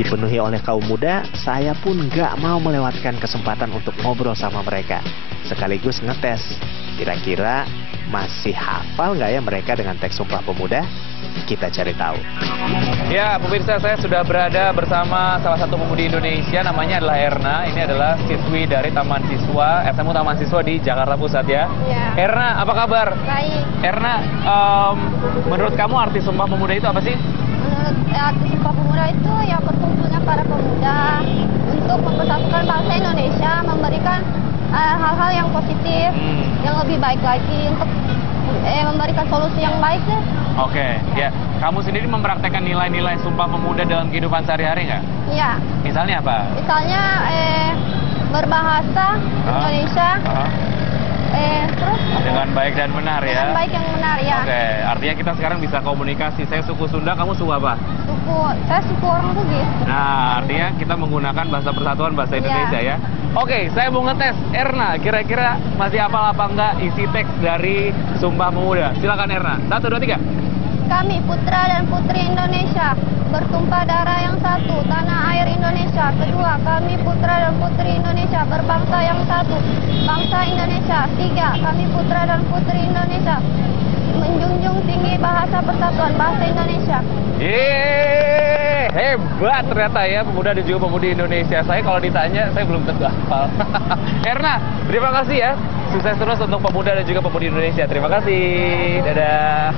dipenuhi oleh kaum muda, saya pun nggak mau melewatkan kesempatan untuk ngobrol sama mereka. Sekaligus ngetes, kira-kira masih hafal nggak ya mereka dengan teks Sumpah Pemuda? Kita cari tahu. Ya, pemirsa, saya sudah berada bersama salah satu pemudi Indonesia, namanya adalah Erna. Ini adalah siswi dari Taman Siswa, SMU Taman Siswa di Jakarta Pusat ya. Iya. Erna, apa kabar? Baik. Erna, menurut kamu arti Sumpah Pemuda itu apa sih? Menurut arti Sumpah Pemuda itu ya berkumpulnya para pemuda untuk mempersatukan bangsa Indonesia, memberikan hal-hal yang positif, yang lebih baik lagi untuk memberikan solusi yang baik deh. Oke, ya. Kamu sendiri mempraktekkan nilai-nilai Sumpah Pemuda dalam kehidupan sehari-hari nggak? Iya. Misalnya apa? Misalnya berbahasa Indonesia. Terus Dengan baik dan benar ya. dengan baik yang benar ya. Oke, artinya kita sekarang bisa komunikasi. Saya suku Sunda, kamu suku apa? Saya suku orang Bugis. Nah, artinya kita menggunakan bahasa persatuan, bahasa Indonesia ya. Oke, saya mau ngetes. Erna, kira-kira masih hafal apa enggak isi teks dari Sumpah Pemuda? Silakan Erna. 1, 2, 3. Kami putra dan putri Indonesia, bertumpah darah yang satu, tanah air Indonesia. Kedua, kami putra dan putri Indonesia, berbangsa yang satu, bangsa Indonesia. Tiga, kami putra dan putri Indonesia, menjunjung tinggi bahasa persatuan, bahasa Indonesia. Yeay, hebat ternyata ya pemuda dan juga pemudi Indonesia. Saya kalau ditanya, saya belum tentu hafal. Erna, terima kasih ya. Sukses terus untuk pemuda dan juga pemudi Indonesia. Terima kasih. Dadah.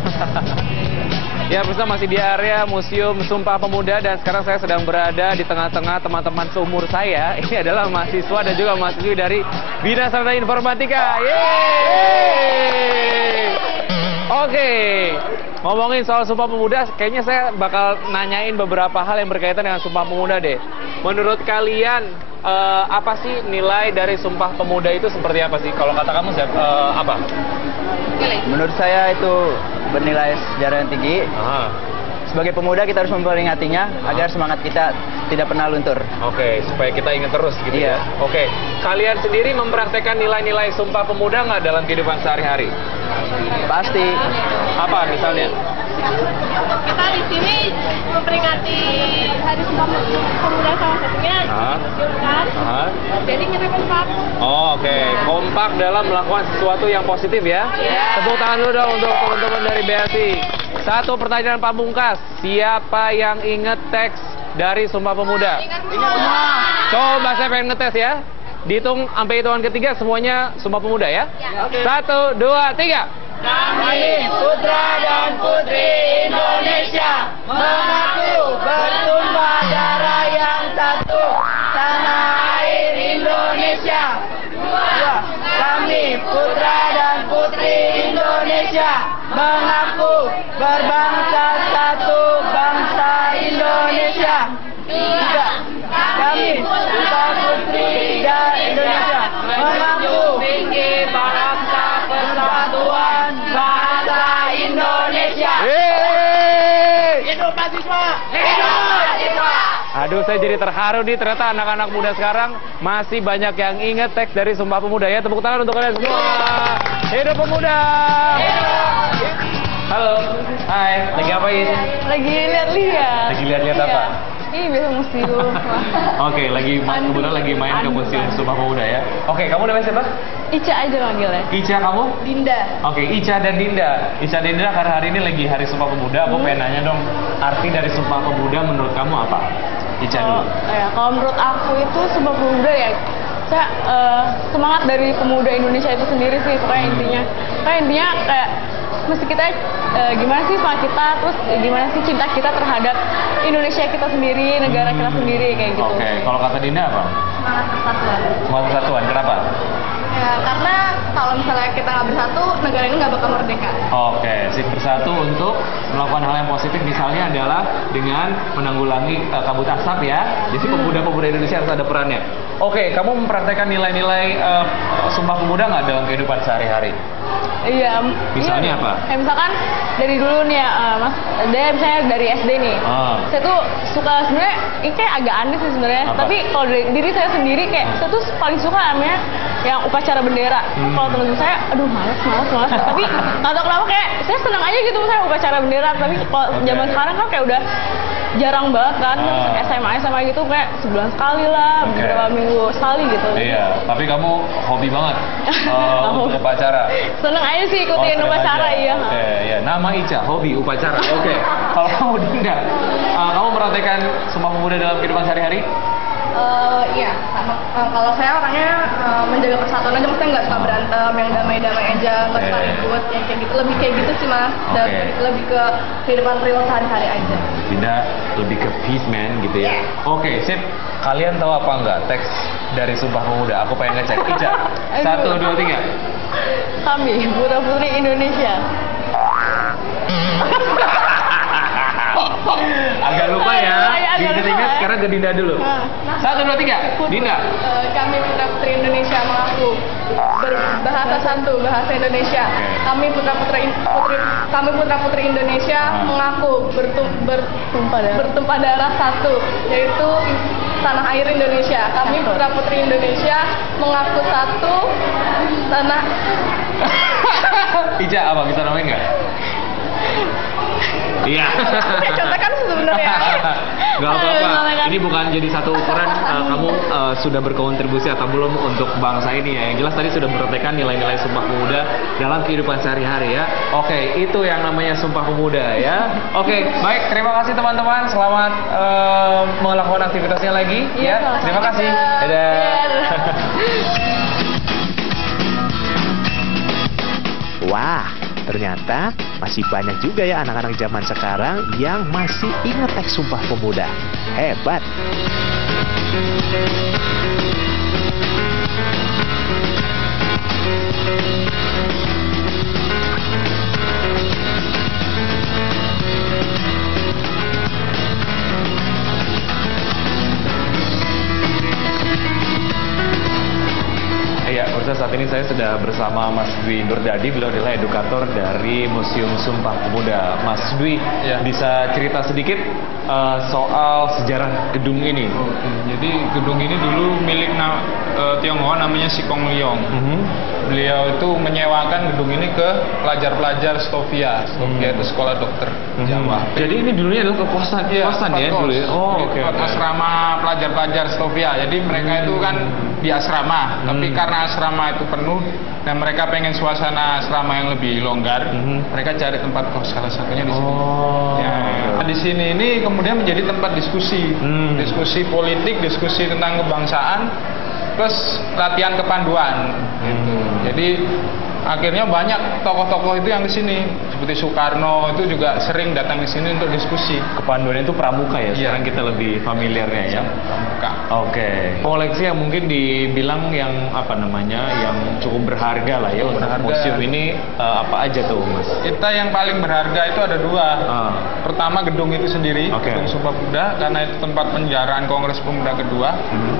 Ya, bersama masih di area Museum Sumpah Pemuda dan sekarang saya sedang berada di tengah-tengah teman-teman seumur saya. Ini adalah mahasiswa dan juga mahasiswi dari Bina Sarana Informatika. Yeay! Oke, ngomongin soal Sumpah Pemuda, kayaknya saya bakal nanyain beberapa hal yang berkaitan dengan Sumpah Pemuda deh. Menurut kalian, apa sih nilai dari Sumpah Pemuda itu seperti apa sih? Kalau kata kamu, apa? Menurut saya itu bernilai sejarah yang tinggi. Sebagai pemuda kita harus memperingatinya agar semangat kita tidak pernah luntur. Oke, supaya kita ingat terus gitu ya. Oke, kalian sendiri mempraktekkan nilai-nilai Sumpah Pemuda nggak dalam kehidupan sehari-hari? Pasti. Apa misalnya? Kita di sini memperingati Hari Sumpah Pemuda salah satunya di museum kan. Jadi kita kompak. Oh, oke. Kompak dalam melakukan sesuatu yang positif ya. Tepuk tangan dulu dong untuk teman-teman dari BSI. Satu pertanyaan pamungkas. Siapa yang inget teks dari Sumpah Pemuda? Ingat semua. Coba saya pengen ngetes ya. Dihitung sampai hitungan ketiga semuanya Sumpah Pemuda ya. 1, 2, 3. Kami putra dan putri Indonesia mengaku bertumpah darah yang satu, tanah air Indonesia. Dua, kami putra dan putri Indonesia mengaku berbangsa satu, bangsa Indonesia. Tiga, kami putra putri Indonesia mengaku tinggi bahasa persatuan, bahasa Indonesia. Hidup mahasiswa! Hidup mahasiswa! Aduh, saya jadi terharu nih, ternyata anak-anak muda sekarang masih banyak yang ingat teks dari Sumpah Pemuda ya. Tepuk tangan untuk kalian semua. Hidup pemuda! Halo, hai, lagi ngapain? Lagi lihat-lihat. Lagi lihat-lihat apa? Ini biasa museum. Oke, kebetulan lagi main ke Museum Sumpah Pemuda ya. Oke, kamu namanya siapa? Ica aja manggilnya. Ica, kamu? Dinda. Oke, Ica dan Dinda. Ica dan Dinda, karena hari ini lagi Hari Sumpah Pemuda, aku pengen nanya dong, arti dari Sumpah Pemuda menurut kamu apa? Ica dulu. Kalau menurut aku itu Sumpah Pemuda ya, saya semangat dari pemuda Indonesia itu sendiri sih, pokoknya intinya. Pokoknya intinya kayak mesti kita gimana sih semangat kita, terus gimana sih cinta kita terhadap Indonesia kita sendiri, negara kita sendiri kayak gitu. Oke, kalau kata Dinda apa? Semangat persatuan. Semangat persatuan, kenapa? Ya, karena kalau misalnya kita nggak bersatu, negara ini nggak bakal merdeka. Oke, bersatu untuk melakukan hal yang positif, misalnya adalah dengan menanggulangi kabut asap ya. Jadi pemuda-pemuda Indonesia harus ada perannya. Oke, kamu mempraktekkan nilai-nilai Sumpah Pemuda nggak dalam kehidupan sehari-hari? Iya. Misalnya apa? Kayak misalkan dari dulu nih ya, Mas, misalnya dari SD nih. Saya tuh suka sebenarnya, ini kayak agak aneh sih sebenarnya. Apa? Tapi kalau dari diri saya sendiri kayak saya tuh paling suka namanya yang upacara bendera. Kalau temen saya, aduh malas. Tapi nggak tahu kenapa kayak saya senang aja gitu misalnya upacara bendera. Tapi kalau zaman sekarang kan kayak udah jarang banget kan. SMA gitu kayak sebulan sekali lah, beberapa minggu sekali gitu. Iya, tapi kamu hobi banget untuk upacara. Seneng aja sih ikutin upacara, iya. Oke, ya. Nama Ica, hobi upacara. Oke. Kalau kamu Dinda, kamu mempraktekkan Sumpah Pemuda dalam kehidupan sehari-hari? Iya, sama. Kalau saya orangnya menjaga persatuan aja, maksudnya nggak suka berantem, yang damai-damai aja, nggak suka ribut, yang kayak gitu. Lebih kayak gitu sih mas, dan lebih ke kehidupan real sehari-hari aja. Dinda lebih ke peace man gitu ya? Oke, sip. Kalian tahu apa enggak teks dari Sumpah Pemuda? Aku pengen ngecek. Ica, 1, 2, 3. Kami, putra-putri Indonesia. Agak lupa ya, diingat karena ke Dinda dulu. 1, 2, 3, Dinda. Kami putra-putri Indonesia mengaku berbahasa satu, bahasa Indonesia. Kami putra-putri Indonesia mengaku bertumpah darah satu, yaitu tanah air Indonesia. Kami putra-putri Indonesia mengaku satu tanah. Ica, apa bisa namain nggak? Iya. Contohkan sebenarnya. Gak apa-apa. Ini bukan jadi satu ukuran kamu sudah berkontribusi atau belum untuk bangsa ini ya. Yang jelas tadi sudah mempraktekkan nilai-nilai Sumpah Pemuda dalam kehidupan sehari-hari ya. Oke, itu yang namanya Sumpah Pemuda ya. Oke, baik. Terima kasih teman-teman. Selamat melakukan aktivitasnya lagi ya. Terima kasih. Dadah. Wah, ternyata masih banyak juga ya anak-anak zaman sekarang yang masih ingat teks Sumpah Pemuda. Hebat! Iya, pemirsa, saat ini saya sudah bersama Mas Dwi Nurdadi. Beliau adalah edukator dari Museum Sumpah Pemuda. Mas Dwi, bisa cerita sedikit soal sejarah gedung ini? Jadi gedung ini dulu milik Tionghoa namanya Sikong Liong. Beliau itu menyewakan gedung ini ke pelajar-pelajar Stovia. Stovia itu sekolah dokter Jawa. Jadi ini dulunya adalah kosan ya dulu ya? Oh, oke. Asrama pelajar-pelajar Stovia. Jadi mereka itu kan di asrama, tapi karena asrama itu penuh dan mereka pengen suasana asrama yang lebih longgar, mereka cari tempat kos, salah satunya di sini. Di sini ini kemudian menjadi tempat diskusi, diskusi politik, diskusi tentang kebangsaan, plus latihan kepanduan. Gitu. Jadi akhirnya banyak tokoh-tokoh itu yang di sini, seperti Soekarno itu juga sering datang di sini untuk diskusi. Kepanduan itu pramuka ya, sekarang kita lebih familiarnya ya. Pramuka. Oke. Koleksi yang mungkin dibilang yang yang cukup berharga lah ya untuk museum ini apa aja tuh Mas? Kita yang paling berharga itu ada dua. Pertama gedung itu sendiri, gedung Sumpah Pemuda, karena itu tempat penjaraan Kongres Pemuda kedua,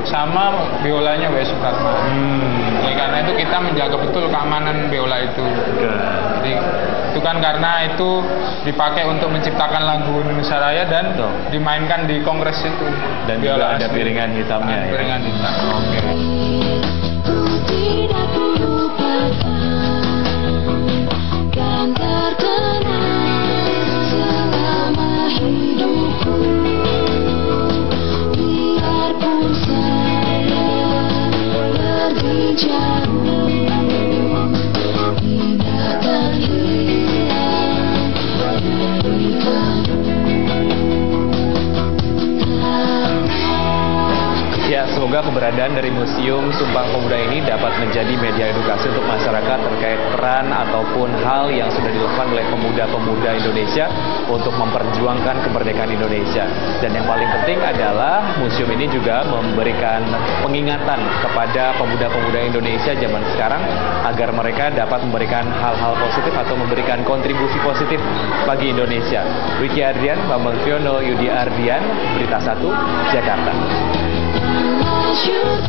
sama biolanya W. Supratman. Jadi karena itu kita menjaga betul keamanan biola itu. Jadi itu kan karena itu dipakai untuk menciptakan lagu Indonesia Raya dan dimainkan di kongres itu. Dan juga ada piringan hitamnya ya. Piringan hitam. Oke. Ya, semoga keberadaan dari Museum Sumpah Pemuda ini dapat menjadi media edukasi untuk masyarakat terkait peran ataupun hal yang sudah dilakukan oleh pemuda-pemuda Indonesia untuk memperjuangkan kemerdekaan Indonesia. Dan yang paling penting adalah museum ini juga memberikan pengingatan kepada pemuda-pemuda Indonesia zaman sekarang agar mereka dapat memberikan hal-hal positif atau memberikan kontribusi positif bagi Indonesia. Wiki Ardian, Bambang Triono, Yudi Ardian, Berita 1, Jakarta. Shoot